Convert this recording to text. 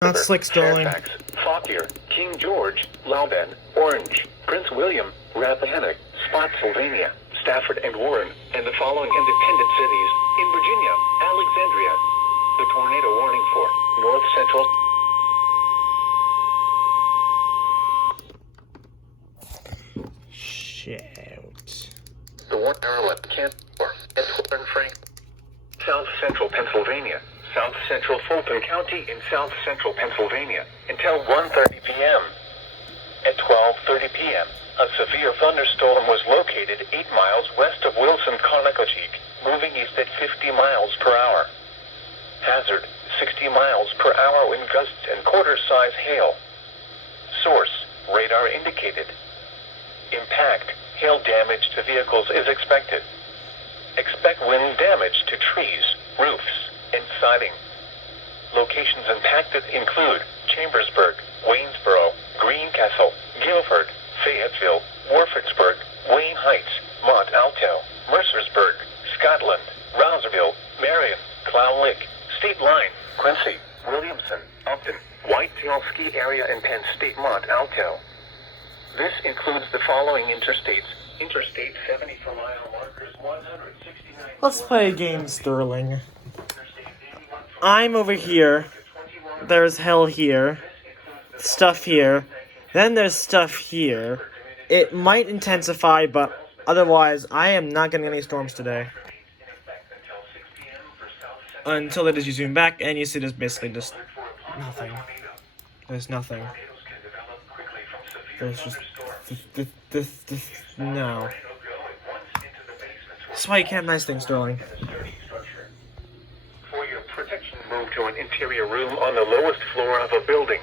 Not Slick Sterling. Fairfax, Fauquier, King George, Loudoun, Orange, Prince William, Rappahannock, Spotsylvania, Stafford and Warren, and the following independent cities in Virginia: Alexandria. The tornado warning for North Central. Shoot. The warning left Cantor, and Frank. South Central Pennsylvania, South Central Fulton County in South Central Pennsylvania, until 1:30 p.m. At 12:30 p.m., a severe thunderstorm was located 8 miles west of Wilson, Conococheague, moving east at 50 miles per hour. Hazard, 60 miles per hour wind gusts and quarter-size hail. Source, radar indicated. Impact, hail damage to vehicles is expected. Expect wind damage to trees, roofs, and siding. Locations impacted include Chambersburg, Waynesboro, Greencastle, Guilford, Fayetteville, Warfordsburg, Wayne Heights, Mont Alto, Mercersburg, Scotland, Rouserville, Marion, Clown Lake, State Line, Quincy, Williamson, Upton, Whitetail Ski Area and Penn State Mont Alto. This includes the following interstates: Interstate 70 for mile markers 169. Let's play a game, Sterling. I'm over here. There's hell here. Stuff here. Then there's stuff here. It might intensify, but otherwise, I am not getting any storms today. Until it is you zoom back, and you see there's basically just nothing. There's nothing. There's just this no. That's why you can't have nice things, Sterling. For your protection, move to an interior room on the lowest floor of a building.